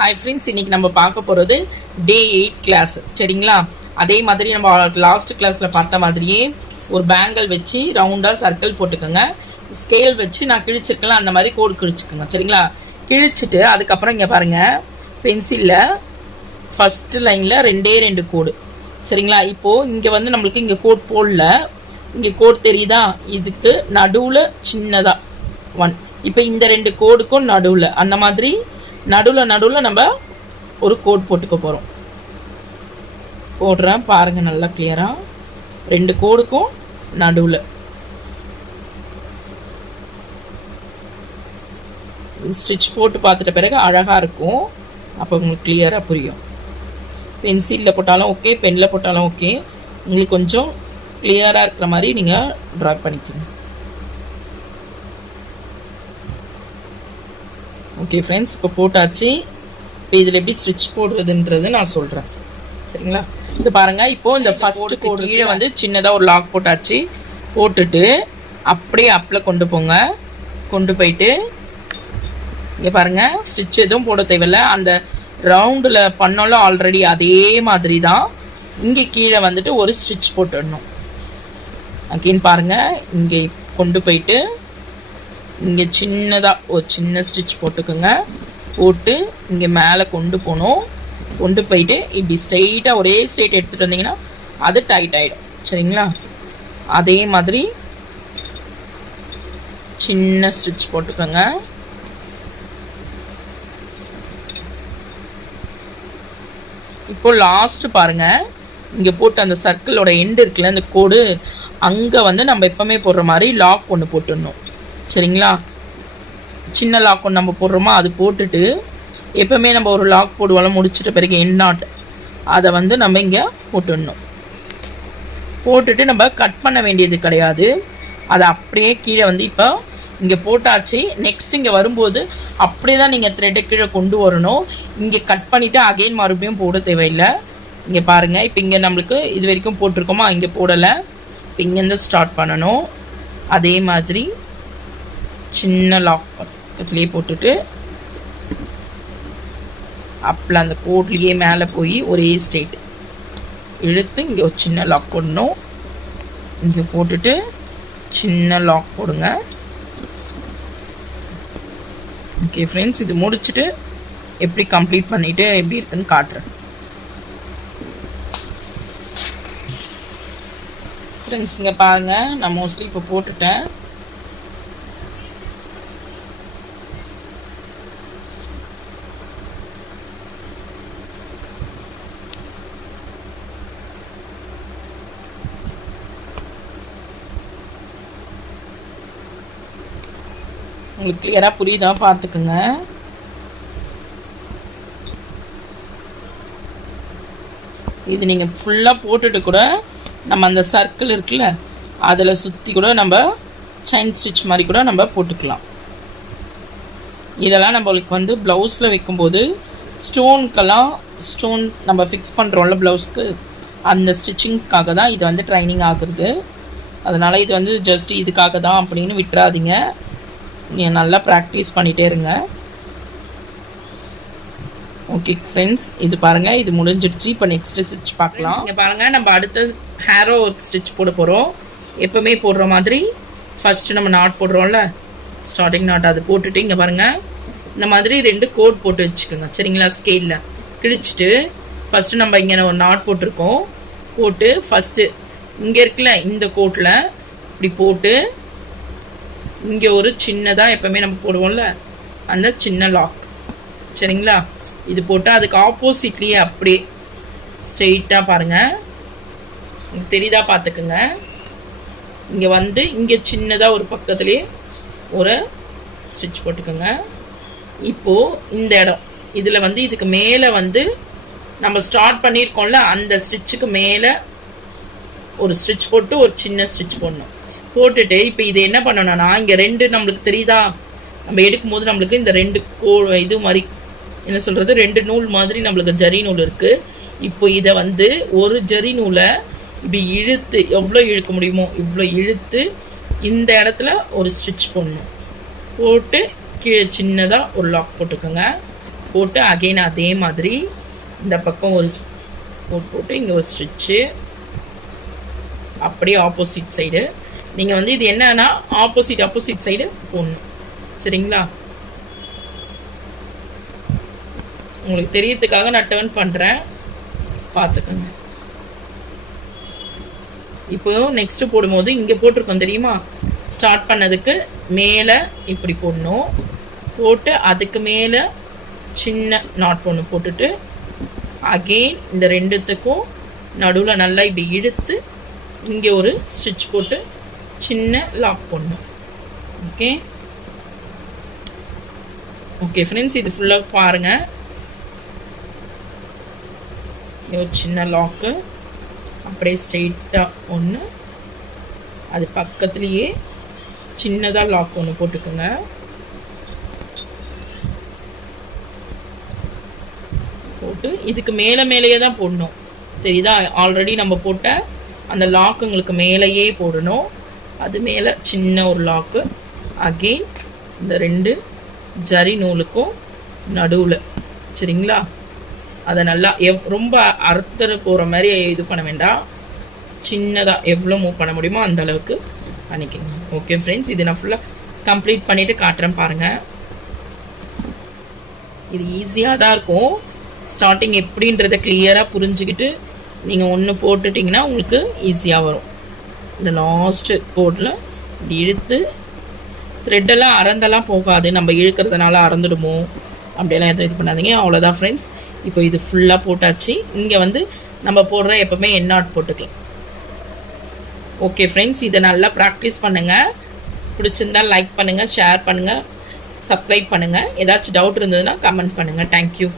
Hi friends, இன்னைக்கு நம்ம பார்க்க போகிறது டே 8 கிளாஸ். சரிங்களா? அதே மாதிரி நம்ம லாஸ்ட் கிளாஸில் பார்த்த மாதிரியே ஒரு பேங்கிள் வச்சு ரவுண்டாக சர்க்கிள் போட்டுக்கோங்க. ஸ்கேல் வச்சு நான் கிழிச்சிருக்கலாம், அந்த மாதிரி கோடு கிழிச்சிக்கோங்க. சரிங்களா? கிழிச்சிட்டு அதுக்கப்புறம் இங்கே பாருங்கள், பென்சிலில் ஃபஸ்ட்டு லைனில் ரெண்டு கோடு. சரிங்களா? இப்போது இங்கே வந்து நம்மளுக்கு இங்கே கோட் போடல, இங்கே கோட் தெரியுதா? இதுக்கு நடுவில் சின்னதாக 1. இப்போ இந்த 2 கோடுக்கும் நடுவில் அந்த மாதிரி நடுவில் நம்ம ஒரு கோட் போட்டுக்க போகிறோம். போடுறேன் பாருங்கள், நல்லா கிளியராக 2 கோடுக்கும் நடுவில். ஸ்டிச் போட்டு பார்த்துட்ட பிறகு அழகாக இருக்கும். அப்போ உங்களுக்கு கிளியராக புரியும். பென்சிலில் போட்டாலும் ஓகே, பெனில் போட்டாலும் ஓகே. உங்களுக்கு கொஞ்சம் கிளியராக இருக்கிற மாதிரி நீங்கள் ட்ரா பண்ணிக்கணும். ஓகே ஃப்ரெண்ட்ஸ், இப்போ போட்டாச்சு. இப்போ இதில் எப்படி ஸ்டிச் போடுறதுன்றது நான் சொல்கிறேன். சரிங்களா? இது பாருங்கள், இப்போது இந்த ஃபஸ்ட்டு கோடு கீழே வந்து சின்னதாக ஒரு லாக் போட்டாச்சு. போட்டுட்டு அப்படியே அப்பில் கொண்டு போங்க. கொண்டு போயிட்டு இங்கே பாருங்கள், ஸ்டிச் எதுவும் போட தேவையில்லை. அந்த ரவுண்டில் பண்ணோம்ல ஆல்ரெடி அதே மாதிரி தான் இங்கே கீழே வந்துட்டு ஒரு ஸ்டிச் போட்டுடணும். அகெயின் பாருங்கள், இங்கே கொண்டு போயிட்டு இங்கே சின்னதாக ஒரு சின்ன ஸ்டிச் போட்டுக்கோங்க. போட்டு இங்கே மேலே கொண்டு போகணும். கொண்டு போயிட்டு இப்படி ஸ்ட்ரெயிட்டாக ஒரே ஸ்ட்ரெயிட் எடுத்துகிட்டு வந்தீங்கன்னா அது டைட் ஆகிடும். சரிங்களா? அதே மாதிரி சின்ன ஸ்டிச் போட்டுக்கோங்க. இப்போ லாஸ்ட்டு பாருங்கள், இங்கே போட்டு அந்த சர்க்கிளோட எண்டு இருக்குல்ல, அந்த கோடு, அங்கே வந்து நம்ம எப்போவுமே போடுற மாதிரி லாக் ஒன்று போட்டுடணும். சரிங்களா? சின்ன லாக் ஒன்று நம்ம போடுறோமா, அது போட்டுட்டு எப்போவுமே நம்ம ஒரு லாக் போடுவோம் முடிச்சிட்ட பிறகு எண்ட் நாட், அதை வந்து நம்ம இங்கே போட்டுடணும். போட்டுட்டு நம்ம கட் பண்ண வேண்டியது கிடையாது. அதை அப்படியே கீழே வந்து இப்போ இங்கே போட்டாச்சு. நெக்ஸ்ட் இங்கே வரும்போது அப்படியே தான் நீங்கள் த்ரெட்டை கீழே கொண்டு வரணும். இங்கே கட் பண்ணிவிட்டு அகெயின் மறுபடியும் போட தேவையில்லை. இங்கே பாருங்கள், இப்போ இங்கே நம்மளுக்கு இது வரைக்கும் போட்டிருக்கோமா, இங்கே போடலை. இப்போ இங்கேருந்து ஸ்டார்ட் பண்ணணும். அதே மாதிரி சின்ன லாக் பக்கத்துலேயே போட்டுட்டு அப்பில் அந்த கோட்லேயே மேலே போய் ஒரே ஸ்ட்ரெயிட் இழுத்து இங்கே ஒரு சின்ன லாக் போடணும். இங்கே போட்டுட்டு சின்ன லாக் போடுங்க. ஓகே ஃப்ரெண்ட்ஸ், இது முடிச்சுட்டு எப்படி கம்ப்ளீட் பண்ணிவிட்டு எப்படி இருக்குன்னு காட்டுறேன். ஃப்ரெண்ட்ஸ் இங்கே பாருங்கள், நான் மோஸ்ட்லி இப்போ போட்டுட்டேன். உங்களுக்கு கிளியராக புரியுதா பார்த்துக்குங்க. இது நீங்கள் ஃபுல்லாக போட்டுட்டு கூட நம்ம அந்த சர்க்கிள் இருக்குல்ல, அதில் சுற்றி கூட நம்ம செயின் ஸ்டிச் மாதிரி கூட நம்ம போட்டுக்கலாம். இதெல்லாம் நம்மளுக்கு வந்து ப்ளவுஸில் வைக்கும்போது ஸ்டோனுக்கெல்லாம் ஸ்டோன் நம்ம ஃபிக்ஸ் பண்ணுறோம்ல ப்ளவுஸ்க்கு, அந்த ஸ்டிச்சிங்க்காக தான் இது வந்து ட்ரைனிங் ஆகுறது. அதனால் இது வந்து ஜஸ்ட் இதுக்காக தான் அப்படின்னு விட்டுறாதீங்க. நீங்கள் நல்லா ப்ராக்டிஸ் பண்ணிகிட்டே இருங்க. ஓகே ஃப்ரெண்ட்ஸ், இது பாருங்கள், இது முடிஞ்சிடுச்சு. இப்போ நெக்ஸ்ட்டு ஸ்டிச் பார்க்கலாம். இங்கே பாருங்கள், நம்ம அடுத்த ஹேரோ ஒரு ஸ்டிச் போட போகிறோம். எப்போவுமே போடுற மாதிரி ஃபஸ்ட்டு நம்ம நாட் போடுறோம்ல, ஸ்டார்டிங் நாட், அது போட்டுட்டு இங்கே பாருங்கள், இந்த மாதிரி 2 கோட் போட்டு வச்சுக்கோங்க. சரிங்களா? ஸ்கேலில் கிழிச்சிட்டு ஃபஸ்ட்டு நம்ம இங்கே ஒரு நாட் போட்டிருக்கோம். போட்டு ஃபஸ்ட்டு இங்கே இருக்குல்ல, இந்த கோட்டில் இப்படி போட்டு இங்கே ஒரு சின்னதாக எப்போவுமே நம்ம போடுவோம்ல அந்த சின்ன லாக். சரிங்களா? இது போட்டு அதுக்கு ஆப்போசிட்லேயே அப்படியே ஸ்ட்ரெயிட்டாக பாருங்கள், உங்களுக்கு தெரியுதா பார்த்துக்குங்க. இங்கே வந்து இங்கே சின்னதாக ஒரு பக்கத்துலேயே ஒரு ஸ்டிச் போட்டுக்கோங்க. இப்போது இந்த இடம் இதில் வந்து இதுக்கு மேலே வந்து நம்ம ஸ்டார்ட் பண்ணியிருக்கோம்ல, அந்த ஸ்டிச்சுக்கு மேலே ஒரு ஸ்டிச் போட்டு ஒரு சின்ன ஸ்டிச் போடணும். போட்டுட்டு இப்போ இது என்ன பண்ணணும்னா, இங்கே 2 நம்மளுக்கு தெரியுதா, நம்ம எடுக்கும்போது நம்மளுக்கு இந்த 2 இது மாதிரி என்ன சொல்கிறது, 2 நூல் மாதிரி நம்மளுக்கு ஜரி நூல் இருக்குது. இப்போ இதை வந்து ஒரு ஜரி நூலை இப்படி இழுத்து, எவ்வளோ இழுக்க முடியுமோ இவ்வளோ இழுத்து இந்த இடத்துல ஒரு ஸ்டிச் போடணும். போட்டு கீழே சின்னதாக ஒரு லாக் போட்டுக்கோங்க. போட்டு அகைன் அதே மாதிரி இந்த பக்கம் ஒரு போட்டு இங்கே ஒரு ஸ்டிச்சு, அப்படியே ஆப்போசிட் சைடு. நீங்கள் வந்து இது என்னன்னா ஆப்போசிட் சைடு போடணும். சரிங்களா? உங்களுக்கு தெரியறதுக்காக நான் டர்ன் பண்ணுறேன், பார்த்துக்கோங்க. இப்போ நெக்ஸ்ட்டு போடும்போது இங்கே போட்டிருக்கோம் தெரியுமா, ஸ்டார்ட் பண்ணதுக்கு மேலே இப்படி போடணும். போட்டு அதுக்கு மேலே சின்ன நாட் ஒன்று போட்டுட்டு அகெயின் இந்த ரெண்டுத்துக்கும் நடுவில் நல்லா இப்படி இழுத்து இங்கே ஒரு ஸ்டிச் போட்டு சின்ன லாக் போடணும். ஓகே ஓகே ஃப்ரெண்ட்ஸ், இது ஃபுல்லாக பாருங்கள். ஒரு சின்ன லாக்கு, அப்படியே ஸ்ட்ரெயிட்டாக ஒன்று, அது பக்கத்துலேயே சின்னதாக லாக் ஒன்று போட்டுக்கோங்க. போட்டு இதுக்கு மேலேயே தான் போடணும், தெரியுதா? ஆல்ரெடி நம்ம போட்ட அந்த லாக்குங்களுக்கு மேலேயே போடணும். அது மேலே சின்ன ஒரு லாக்கு, அகெயின் இந்த 2 ஜரி நூலுக்கும் நடுவில். சரிங்களா? அதை நல்லா ரொம்ப அறுத்து போகிற மாதிரி இது பண்ண வேண்டாம், சின்னதாக எவ்வளோ மூவ் பண்ண முடியுமோ அந்த அளவுக்கு பண்ணிக்கோங்க. ஓகே ஃப்ரெண்ட்ஸ், இது நான் ஃபுல்லாக கம்ப்ளீட் பண்ணிவிட்டு காட்டுறேன் பாருங்கள். இது ஈஸியாக தான் இருக்கும். ஸ்டார்டிங் எப்படின்றத கிளியராக புரிஞ்சுக்கிட்டு நீங்கள் ஒன்று போட்டுட்டிங்கன்னா உங்களுக்கு ஈஸியாக வரும். இந்த லாஸ்ட்டு கோடில் இப்படி இழுத்து த்ரெட்டெல்லாம் அறந்தெல்லாம் போகாது, நம்ம இழுக்கிறதுனால அறந்துடுமோ அப்படியெல்லாம் எதுவும் இது பண்ணாதீங்க. அவ்வளோதான் ஃப்ரெண்ட்ஸ். இப்போ இது ஃபுல்லாக போட்டாச்சு. இங்கே வந்து நம்ம போடுற எப்போவுமே எண்ணாட் போட்டுக்கலாம். ஓகே ஃப்ரெண்ட்ஸ், இதை நல்லா ப்ராக்டிஸ் பண்ணுங்கள். பிடிச்சிருந்தால் லைக் பண்ணுங்கள், ஷேர் பண்ணுங்கள், சப்ஸ்கிரைப் பண்ணுங்கள். ஏதாச்சும் டவுட் இருந்ததுன்னா கமெண்ட் பண்ணுங்கள். தேங்க்யூ.